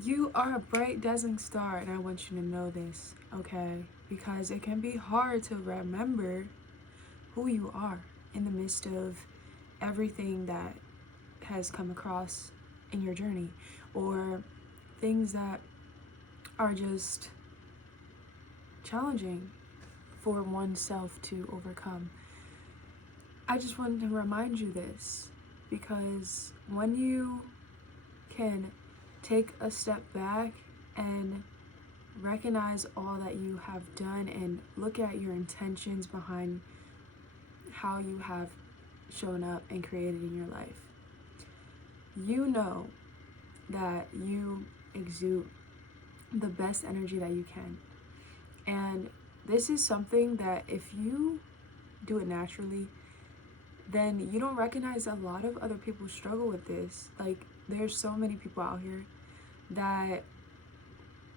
You are a bright, dazzling star, and I want you to know this, okay? Because it can be hard to remember who you are in the midst of everything that has come across in your journey, or things that are just challenging for oneself to overcome. I just wanted to remind you this because when you can take a step back and recognize all that you have done and look at your intentions behind how you have shown up and created in your life, you know that you exude the best energy that you can. And this is something that if you do it naturally, then you don't recognize a lot of other people struggle with this. Like, there's so many people out here that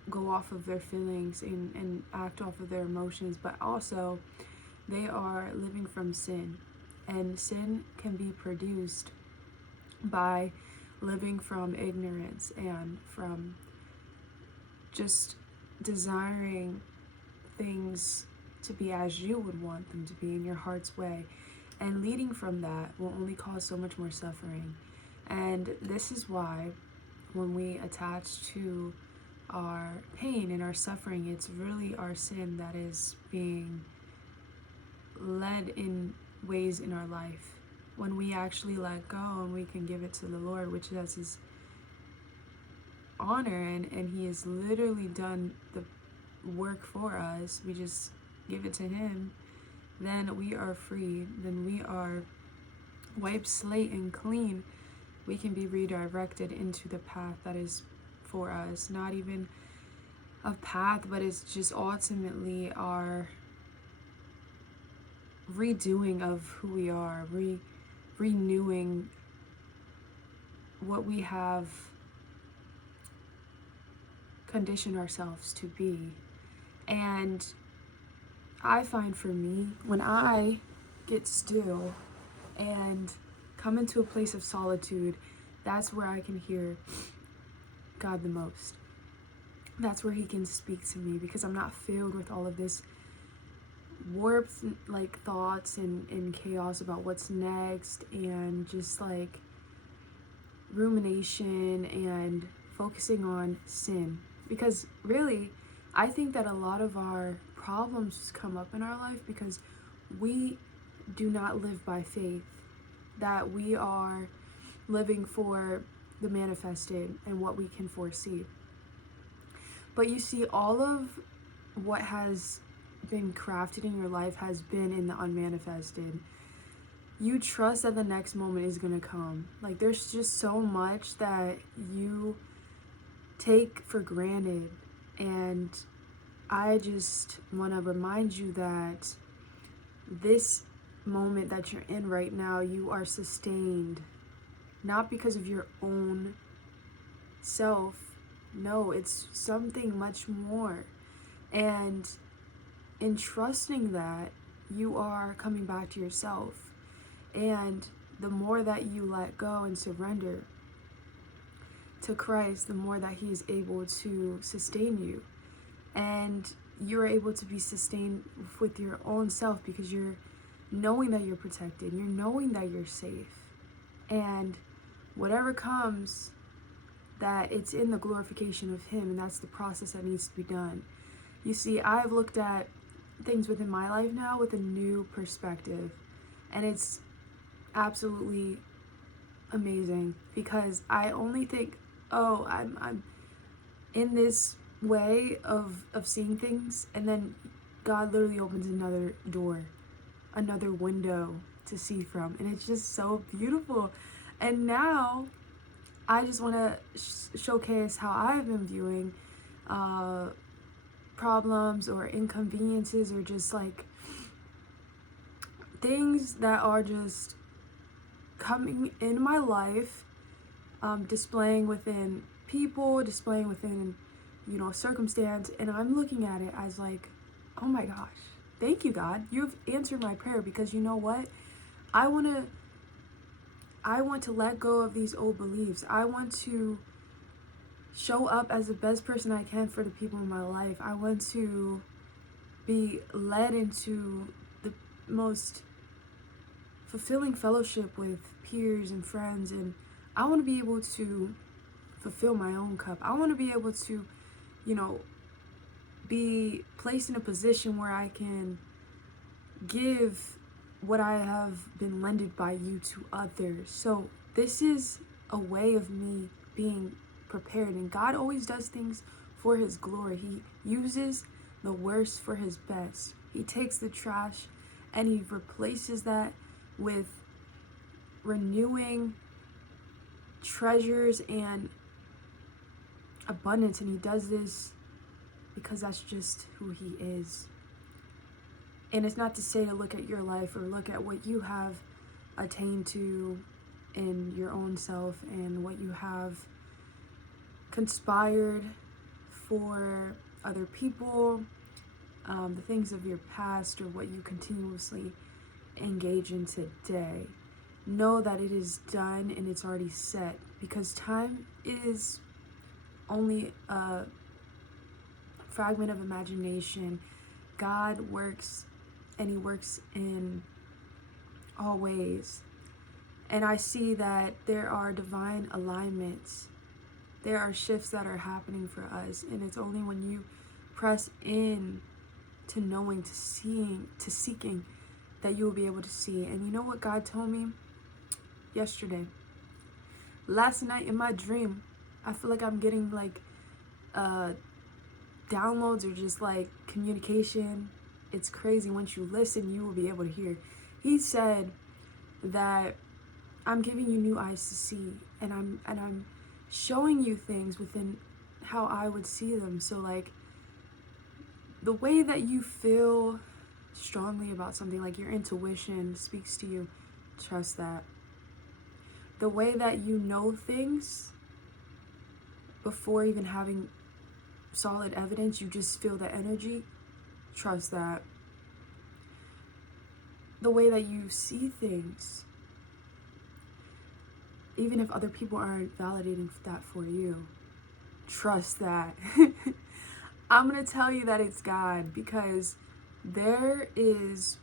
go off of their feelings and act off of their emotions, but also they are living from sin. And sin can be produced by living from ignorance and from just desiring things to be as you would want them to be in your heart's way. And leading from that will only cause so much more suffering. And this is why when we attach to our pain and our suffering, it's really our sin that is being led in ways in our life. When we actually let go and we can give it to the Lord, which is His honor, and He has literally done the work for us, we just give it to Him, then we are free. Then we are wiped slate and clean. We can be redirected into the path that is for us. Not even a path, but it's just ultimately our redoing of who we are, renewing what we have conditioned ourselves to be. And I find for me, when I get still and come into a place of solitude, that's where I can hear God the most. That's where He can speak to me, because I'm not filled with all of this warped like thoughts and chaos about what's next, and just like rumination and focusing on sin. Because really, I think that a lot of our problems just come up in our life because we do not live by faith, that we are living for the manifested and what we can foresee. But you see, all of what has been crafted in your life has been in the unmanifested. You trust that the next moment is going to come. Like, there's just so much that you take for granted. And I just want to remind you that this moment that you're in right now, you are sustained not because of your own self. No, it's something much more. And in trusting that, you are coming back to yourself. And the more that you let go and surrender to Christ, the more that He is able to sustain you. And you're able to be sustained with your own self, because you're knowing that you're protected, you're knowing that you're safe. And whatever comes, that it's in the glorification of Him, and that's the process that needs to be done. You see, I've looked at things within my life now with a new perspective, and it's absolutely amazing, because I only think, oh, I'm in this way of seeing things, and then God literally opens another door, another window to see from, and it's just so beautiful. And now I just want to showcase how I've been viewing problems or inconveniences, or just like things that are just coming in my life, displaying within people, displaying within, circumstance, and I'm looking at it as like, oh my gosh, thank you, God, you've answered my prayer. Because you know what, I want to let go of these old beliefs. I want to show up as the best person I can for the people in my life. I want to be led into the most fulfilling fellowship with peers and friends, and I want to be able to fulfill my own cup. I want to be able to, be placed in a position where I can give what I have been lended by you to others. So this is a way of me being prepared, and God always does things for his glory. He uses the worst for his best. He takes the trash and he replaces that with renewing treasures and abundance, and he does this because that's just who he is. And it's not to say to look at your life or look at what you have attained to in your own self and what you have conspired for other people, the things of your past or what you continuously engage in today. Know that it is done and it's already set, because time is only a fragment of imagination. God works, and he works in all ways. And I see that there are divine alignments. There are shifts that are happening for us, and it's only when you press in to knowing, to seeing, to seeking, that you will be able to see. And you know what God told me yesterday? Last night in my dream, I feel like I'm getting like downloads or just like communication. It's crazy. Once you listen, you will be able to hear. He said that I'm giving you new eyes to see, and I'm showing you things within how I would see them. So like the way that you feel strongly about something, like your intuition speaks to you, trust that. The way that you know things before even having solid evidence, you just feel the energy, trust that. The way that you see things, even if other people aren't validating that for you, trust that. I'm going to tell you that it's God, because there is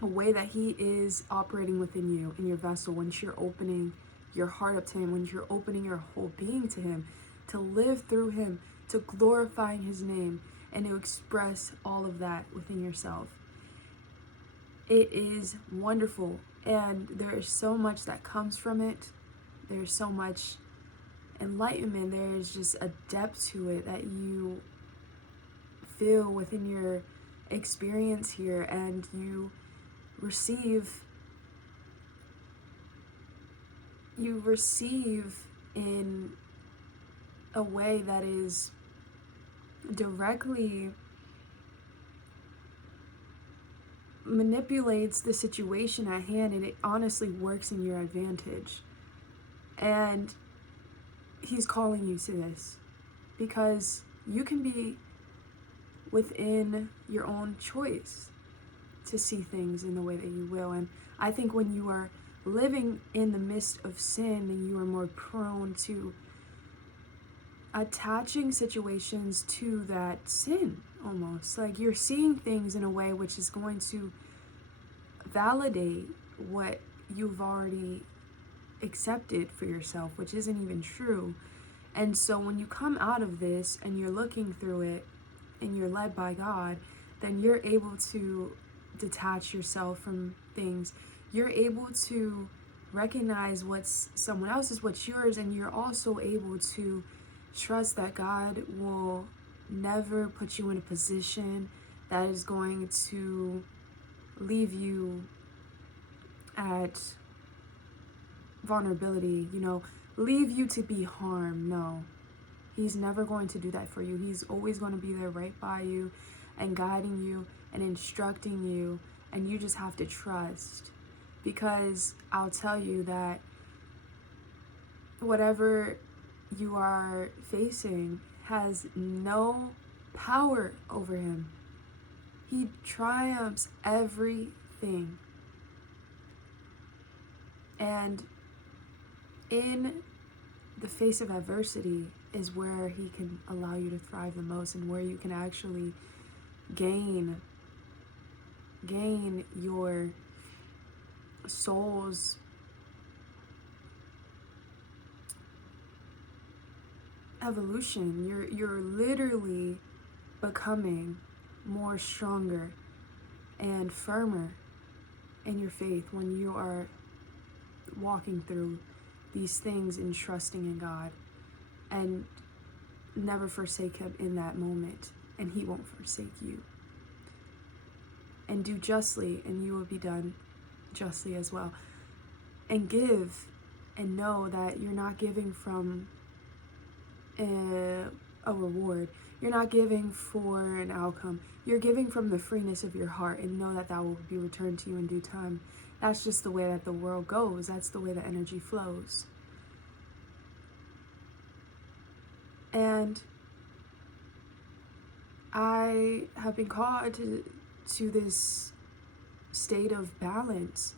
a way that he is operating within you, in your vessel, once you're opening your heart up to him, when you're opening your whole being to him, to live through him, to glorifying his name, and to express all of that within yourself. It is wonderful, and there is so much that comes from it. There's so much enlightenment. There is just a depth to it that you feel within your experience here, and you receive in a way that is directly manipulates the situation at hand, and it honestly works in your advantage. And he's calling you to this because you can be within your own choice to see things in the way that you will. And I think when you are living in the midst of sin, then you are more prone to attaching situations to that sin, almost like you're seeing things in a way which is going to validate what you've already accepted for yourself, which isn't even true. And so when you come out of this and you're looking through it and you're led by God, then you're able to detach yourself from things. You're able to recognize what's someone else's, what's yours, and you're also able to trust that God will never put you in a position that is going to leave you at vulnerability, leave you to be harmed. No, he's never going to do that for you. He's always going to be there right by you and guiding you and instructing you, and you just have to trust. Because I'll tell you that whatever you are facing has no power over him. He triumphs everything. And in the face of adversity is where he can allow you to thrive the most, and where you can actually gain your soul's evolution. You're literally becoming more stronger and firmer in your faith when you are walking through these things and trusting in God, and never forsake him in that moment, and he won't forsake you. And do justly, and you will be done justly as well. And give, and know that you're not giving from a reward. You're not giving for an outcome. You're giving from the freeness of your heart, and know that that will be returned to you in due time. That's just the way that the world goes. That's the way the energy flows. And I have been called to this state of balance.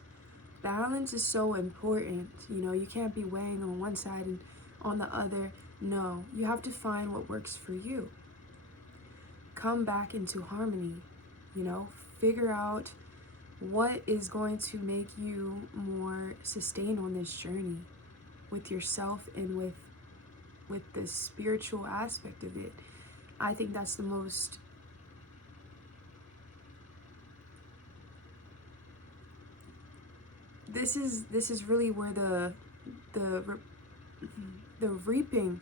Balance is so important. You know, you can't be weighing on one side and on the other. No, you have to find what works for you. Come back into harmony, you know, figure out what is going to make you more sustained on this journey with yourself and with the spiritual aspect of it. I think that's the most this is really where the reaping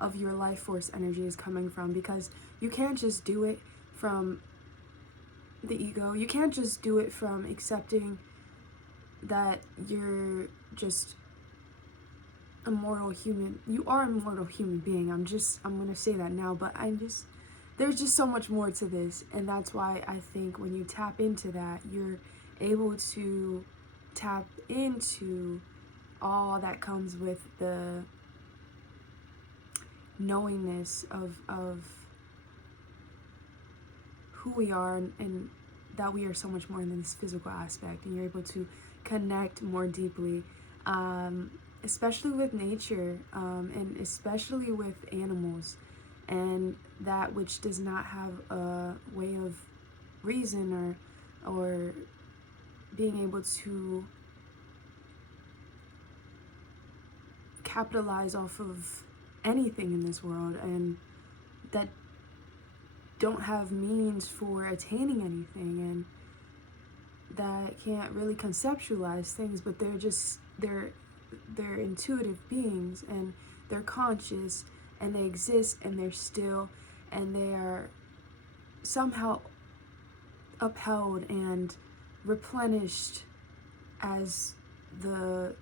of your life force energy is coming from, because you can't just do it from the ego. You can't just do it from accepting that you're just a mortal human. You are a mortal human being. I'm going to say that now, but there's just so much more to this. And that's why I think when you tap into that, you're able to tap into all that comes with the knowingness of who we are, and that we are so much more than this physical aspect, and you're able to connect more deeply, especially with nature, and especially with animals, and that which does not have a way of reason or being able to capitalize off of anything in this world, and that don't have means for attaining anything, and that can't really conceptualize things, but they're intuitive beings, and they're conscious, and they exist, and they're still, and they are somehow upheld and replenished as the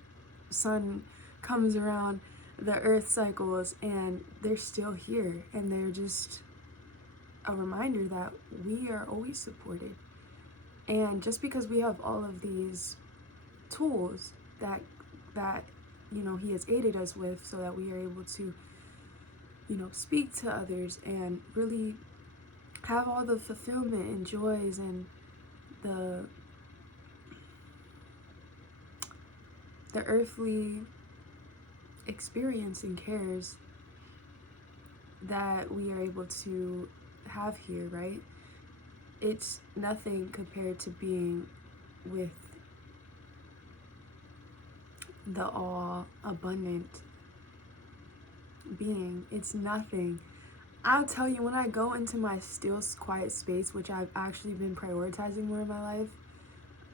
sun comes around, the earth cycles, and they're still here, and they're just a reminder that we are always supported. And just because we have all of these tools that you know he has aided us with, so that we are able to, you know, speak to others and really have all the fulfillment and joys and the earthly experience and cares that we are able to have here, right? It's nothing compared to being with the all-abundant being. It's nothing. I'll tell you, when I go into my still, quiet space, which I've actually been prioritizing more in my life,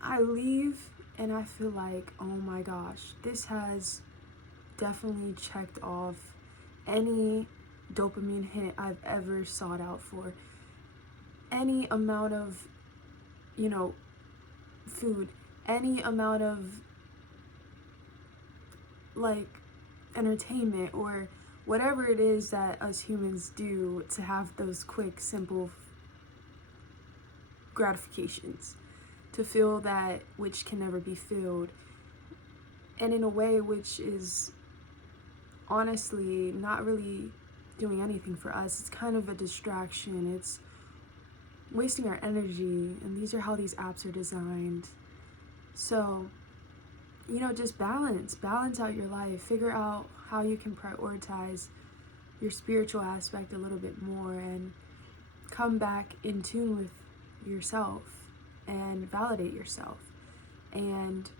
I leave and I feel like, oh my gosh, this has definitely checked off any dopamine hit I've ever sought out for. Any amount of, you know, food, any amount of like entertainment, or whatever it is that us humans do to have those quick, simple gratifications, to feel that which can never be filled, and in a way which is honestly not really doing anything for us. It's kind of a distraction. It's wasting our energy, and these are how these apps are designed. So just balance out your life, figure out how you can prioritize your spiritual aspect a little bit more, and come back in tune with yourself and validate yourself and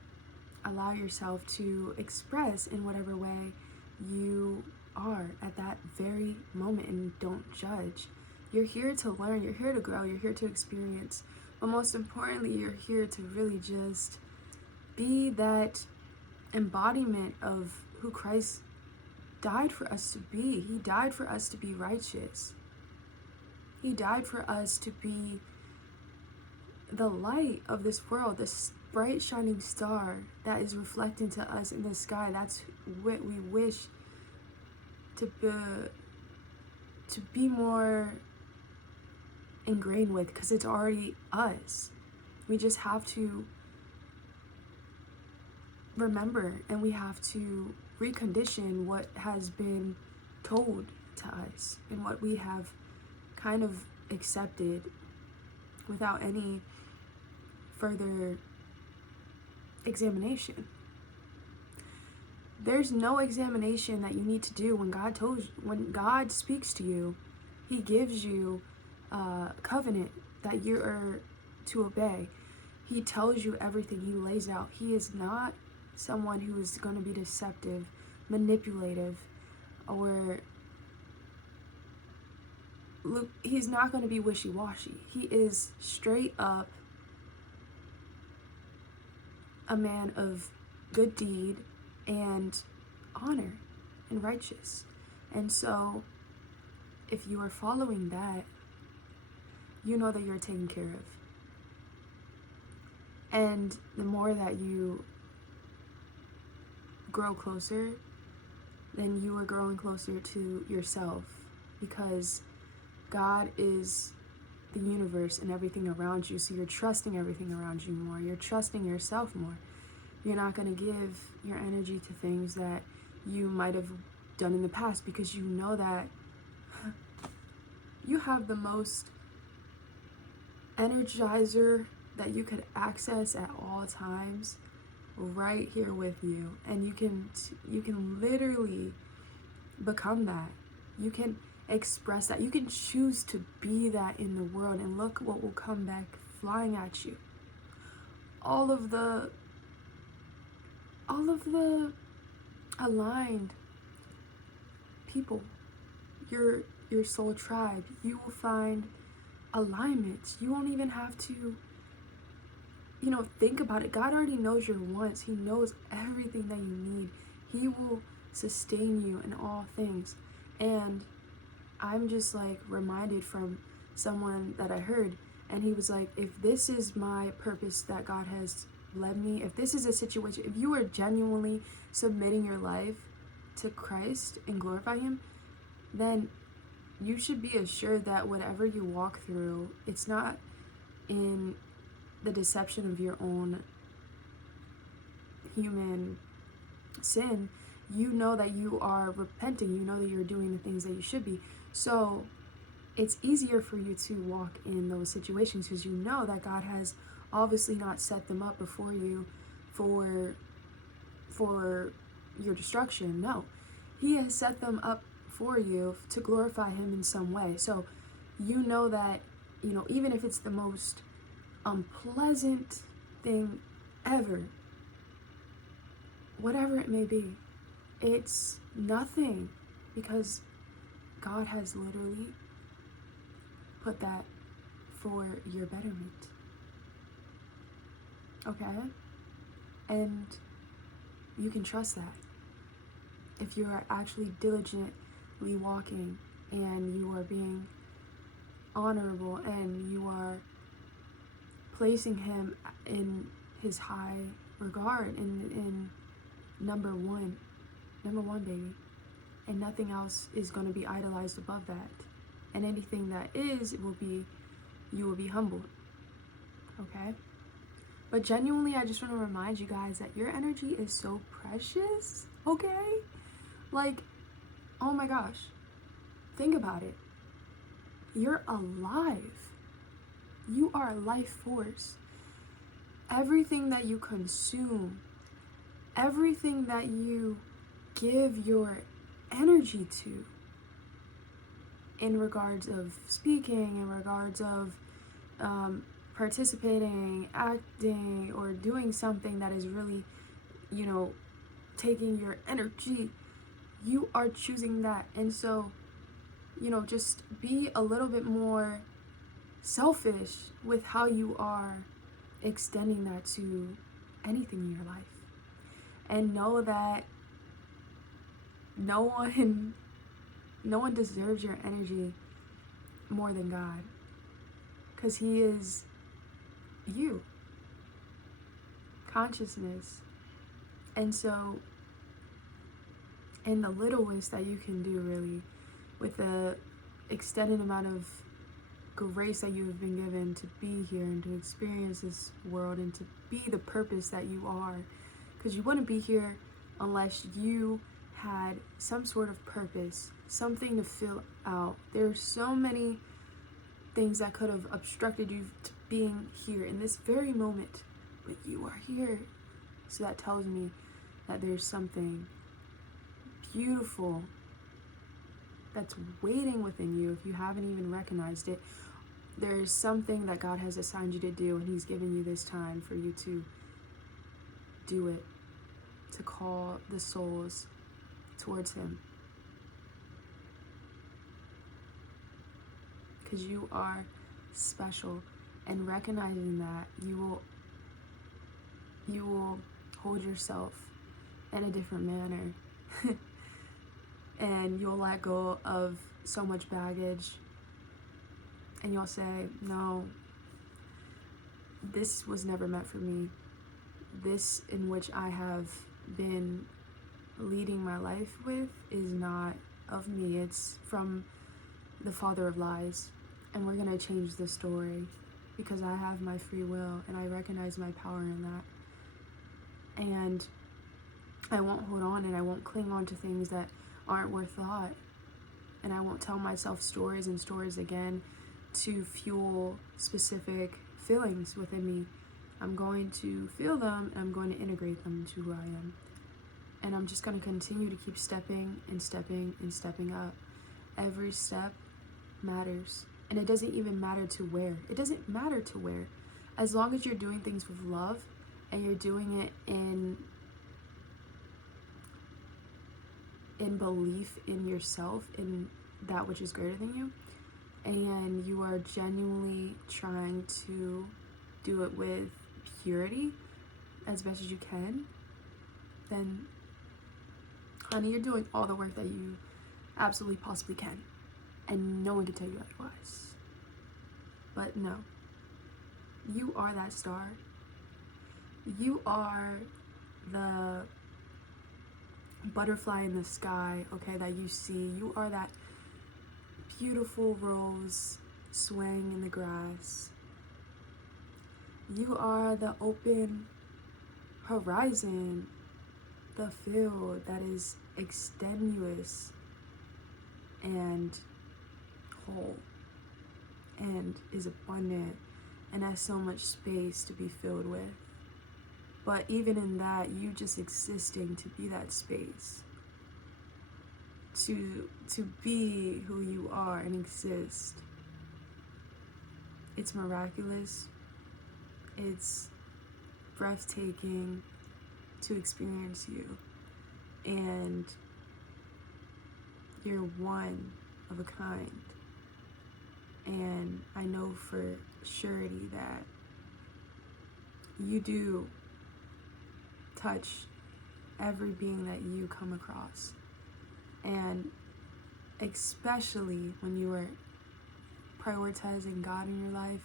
allow yourself to express in whatever way you are at that very moment, and don't judge. You're here to learn, you're here to grow, you're here to experience, but most importantly, you're here to really just be that embodiment of who Christ died for us to be. He died for us to be righteous. He died for us to be the light of this world, this bright shining star that is reflecting to us in the sky. That's what we wish to be more ingrained with, because it's already us. We just have to remember, and we have to recondition what has been told to us and what we have kind of accepted without any further examination. There's no examination that you need to do when God speaks to you. He gives you a covenant that you are to obey. He tells you everything. He lays out. He is not someone who is going to be deceptive, manipulative, or he's not going to be wishy-washy. He is straight up a man of good deed and honor and righteous. And so if you are following that, you know that you're taken care of. And the more that you grow closer, then you are growing closer to yourself, because God is the universe and everything around you. So you're trusting everything around you more. You're trusting yourself more. You're not going to give your energy to things that you might have done in the past, because you know that you have the most energizer that you could access at all times right here with you, and you can literally become that. You can express that. You can choose to be that in the world, and look what will come back flying at you. All of the aligned people, your soul tribe, you will find alignments. You won't even have to think about it. God already knows your wants. He knows everything that you need. He will sustain you in all things. And I'm just reminded from someone that I heard, and he was like, if this is my purpose that God has led me, if this is a situation, if you are genuinely submitting your life to Christ and glorify Him, then you should be assured that whatever you walk through, it's not in the deception of your own human sin. You know that you are repenting. You know that you're doing the things that you should be. So it's easier for you to walk in those situations, because you know that God has obviously not set them up before you for your destruction. No, He has set them up for you to glorify Him in some way. So you know that, even if it's the most unpleasant thing ever, whatever it may be, it's nothing, because God has literally put that for your betterment. Okay? And you can trust that. If you are actually diligently walking, and you are being honorable, and you are placing Him in His high regard, in number one, baby. And nothing else is going to be idolized above that. And anything that is, you will be humbled. Okay? But genuinely, I just want to remind you guys that your energy is so precious. Okay? Oh my gosh. Think about it. You're alive. You are a life force. Everything that you consume everything that you give your energy to, in regards of speaking, in regards of participating, acting, or doing something that is really, taking your energy, you are choosing that. And so, just be a little bit more selfish with how you are extending that to anything in your life. And know that no one deserves your energy more than God, because He is you, consciousness. And so, in the littlest that you can do, really, with the extended amount of grace that you have been given to be here and to experience this world and to be the purpose that you are, because you wouldn't be here unless you had some sort of purpose, something to fill out. There are so many things that could have obstructed you to being here in this very moment, but you are here. So that tells me that there's something beautiful that's waiting within you if you haven't even recognized it. There's something that God has assigned you to do, and He's given you this time for you to do it, to call the souls towards Him. Because you are special, and recognizing that, you will hold yourself in a different manner. And you'll let go of so much baggage, and you'll say, no, this was never meant for me. This in which I have been leading my life with is not of me. It's from the father of lies. And we're going to change the story, because I have my free will and I recognize my power in that. And I won't hold on, and I won't cling on to things that aren't worth thought. And I won't tell myself stories and stories again to fuel specific feelings within me. I'm going to feel them, and I'm going to integrate them into who I am. And I'm just going to continue to keep stepping and stepping and stepping up. Every step matters. And it doesn't even matter to where. It doesn't matter to where. As long as you're doing things with love, and you're doing it in belief in yourself, in that which is greater than you, and you are genuinely trying to do it with purity as best as you can, then, honey, you're doing all the work that you absolutely possibly can, and no one can tell you otherwise. But no, you are that star. You are the butterfly in the sky, okay, that you see. You are that beautiful rose swaying in the grass. You are the open horizon, the field that is extenuous and whole and is abundant and has so much space to be filled with. But even in that, you just existing to be that space, to be who you are and exist, it's miraculous. It's breathtaking to experience you. And you're one of a kind. And I know for surety that you do touch every being that you come across. And especially when you are prioritizing God in your life,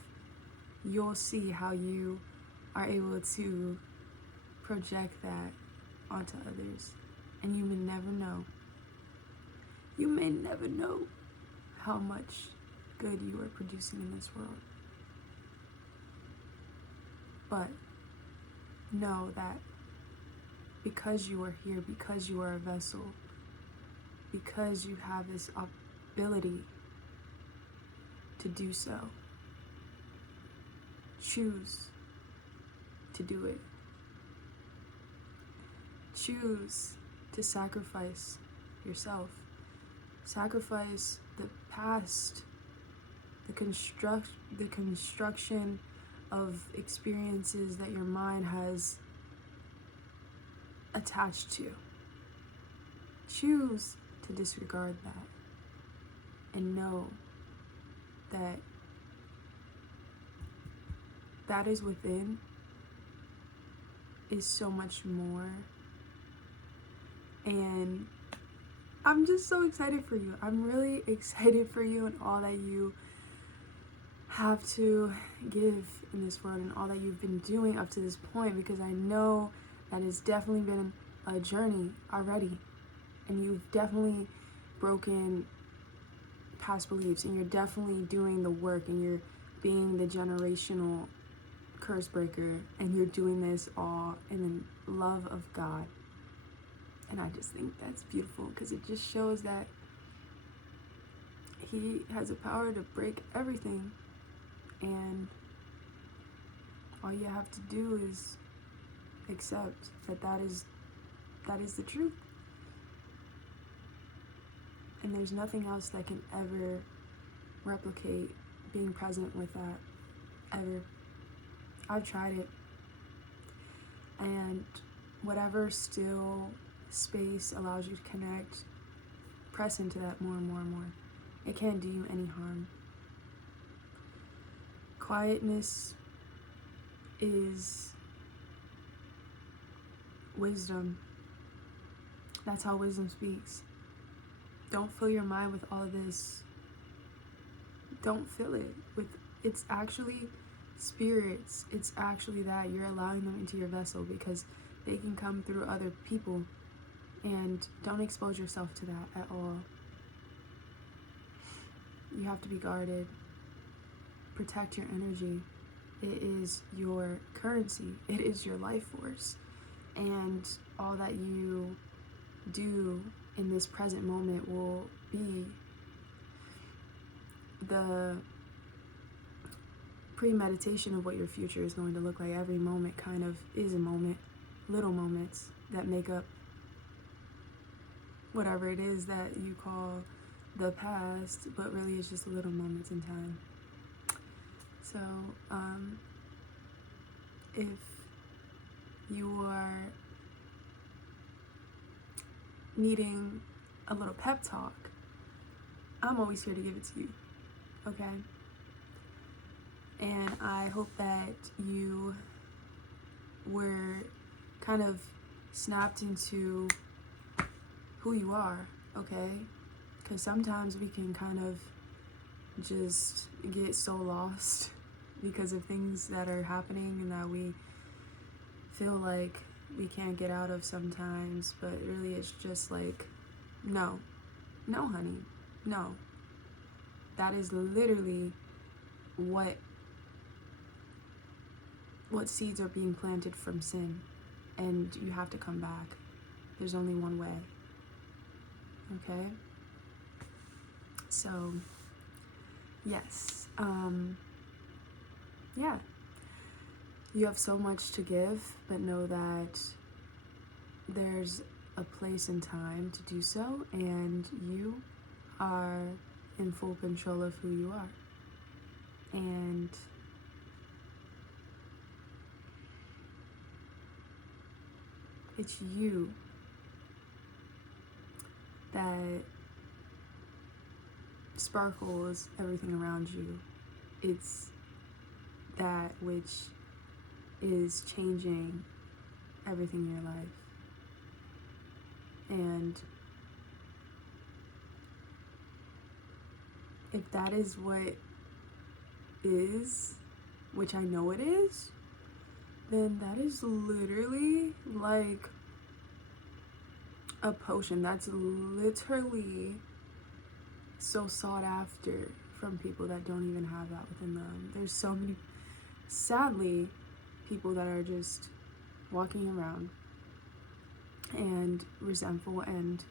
you'll see how you are able to project that onto others. And you may never know. You may never know how much good you are producing in this world. But know that because you are here, because you are a vessel, because you have this ability to do so, choose to do it. Choose to sacrifice yourself. Sacrifice the past, the construction of experiences that your mind has attached to. Choose to disregard that and know that that is within is so much more. And I'm just so excited for you. I'm really excited for you and all that you have to give in this world and all that you've been doing up to this point, because I know that it's definitely been a journey already, and you've definitely broken past beliefs, and you're definitely doing the work, and you're being the generational curse breaker, and you're doing this all in the love of God. And I just think that's beautiful, because it just shows that He has the power to break everything, and all you have to do is accept that is the truth. And there's nothing else that can ever replicate being present with that, ever. I've tried it. And whatever still space allows you to connect, press into that more and more and more. It can't do you any harm. Quietness is wisdom. That's how wisdom speaks. Don't fill your mind with all this. Don't fill it with, it's actually spirits. It's actually that you're allowing them into your vessel, because they can come through other people, and don't expose yourself to that at all. You have to be guarded. Protect your energy. It is your currency. It is your life force. And all that you do in this present moment will be the premeditation of what your future is going to look like. Every moment kind of is a moment, little moments that make up whatever it is that you call the past, but really it's just little moments in time. So, if you are needing a little pep talk, I'm always here to give it to you, okay? And I hope that you were kind of snapped into who you are, okay? Because sometimes we can kind of just get so lost because of things that are happening and that we feel like we can't get out of sometimes, but really it's just like, no, honey, no. That is literally what seeds are being planted from sin, and you have to come back. There's only one way, okay? So, yes, yeah. You have so much to give, but know that there's a place and time to do so, and you are in full control of who you are. And it's you that sparkles everything around you. It's that which is changing everything in your life. And if that is what is, which I know it is, then that is literally like a potion. That's literally so sought after from people that don't even have that within them. There's so many, sadly, people that are just walking around and resentful and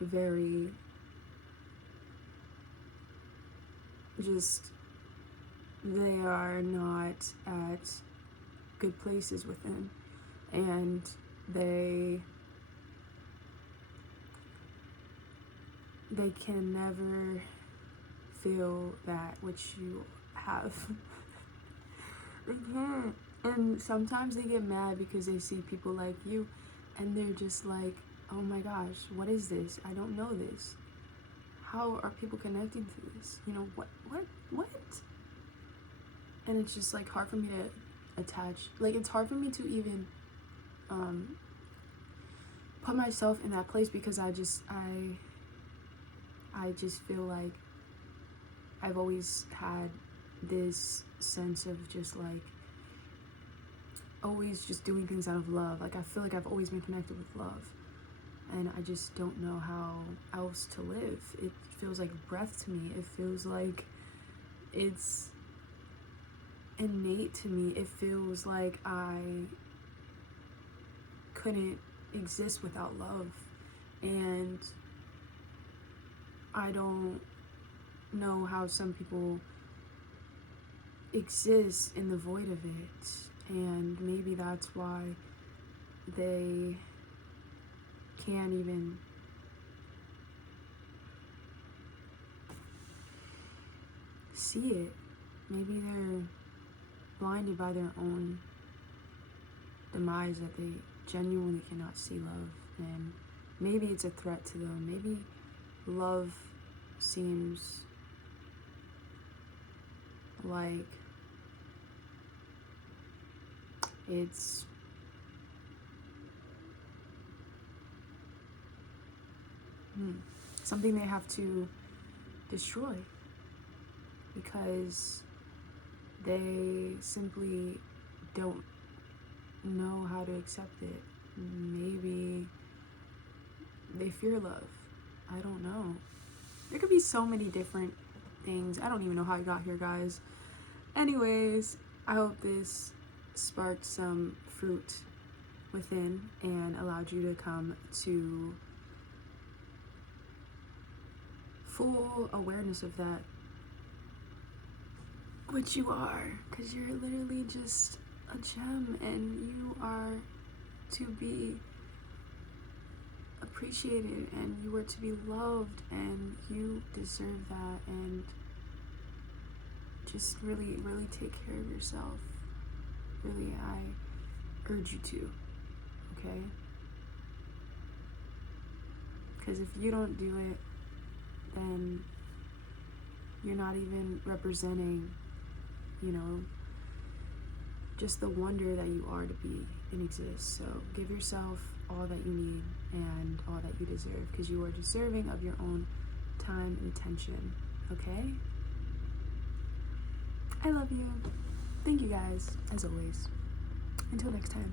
very just, they are not at good places within, and they they can never feel that which you have. They can't. And sometimes they get mad because they see people like you and they're just like, oh my gosh, what is this? I don't know this. How are people connecting to this? You know, what? And it's just like hard for me to attach. Like, it's hard for me to even put myself in that place, because I just feel like I've always had this sense of just like always just doing things out of love. Like, I feel like I've always been connected with love, and I just don't know how else to live. It feels like breath to me. It feels like it's innate to me. It feels like I couldn't exist without love, and I don't know how some people exist in the void of it, and maybe that's why they can't even see it. Maybe they're blinded by their own demise, that they genuinely cannot see love, and maybe it's a threat to them. Maybe love seems like it's something they have to destroy, because they simply don't know how to accept it. Maybe they fear love. I don't know. There could be so many different things. I don't even know how I got here, guys. Anyways, I hope this sparked some fruit within and allowed you to come to full awareness of that, which you are, because you're literally just a gem, and you are to be appreciated, and you are to be loved, and you deserve that. And just really take care of yourself. Really, I urge you to, okay? Because if you don't do it, then you're not even representing, you know, just the wonder that you are to be and exist. So give yourself all that you need and all that you deserve, because you are deserving of your own time and attention, okay? I love you. Thank you guys, as always. Until next time.